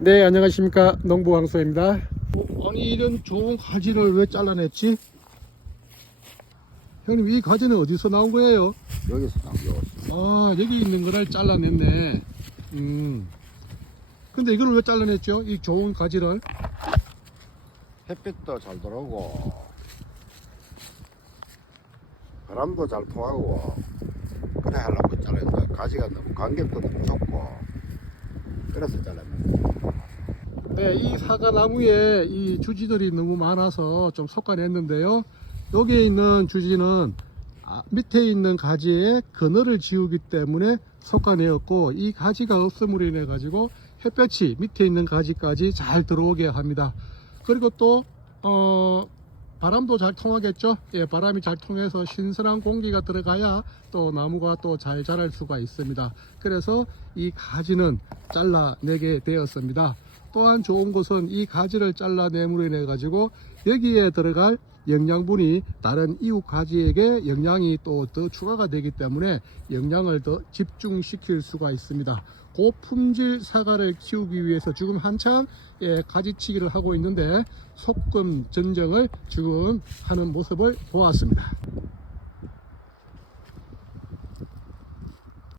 네, 안녕하십니까. 농부왕소입니다. 아니, 이런 좋은 가지를 왜 잘라냈지? 형님, 이 가지는 어디서 나온 거예요? 여기서 남겨왔어. 아, 여기 있는 거를 잘라냈네. 음. 근데 이걸 왜 잘라냈죠? 이 좋은 가지를. 햇빛도 잘 들어오고, 바람도 잘 통하고, 그래 하려고 잘랐다. 가지가 너무 간격도 너무 좁고, 그래서 잘랐네. 네, 이 사과나무에 이 주지들이 너무 많아서 좀 솎아냈는데요. 여기에 있는 주지는 아, 밑에 있는 가지에 그늘을 지우기 때문에 솎아내었고 이 가지가 없음으로 인해 가지고 햇볕이 밑에 있는 가지까지 잘 들어오게 합니다. 그리고 또 어, 바람도 잘 통하겠죠. 예, 바람이 잘 통해서 신선한 공기가 들어가야 또 나무가 또 잘 자랄 수가 있습니다. 그래서 이 가지는 잘라내게 되었습니다. 또한 좋은 것은 이 가지를 잘라냄으로 인해 가지고 여기에 들어갈 영양분이 다른 이웃 가지에게 영양이 또 더 추가가 되기 때문에 영양을 더 집중시킬 수가 있습니다. 고품질 사과를 키우기 위해서 지금 한참 예, 가지치기를 하고 있는데 소금 전정을 지금 하는 모습을 보았습니다.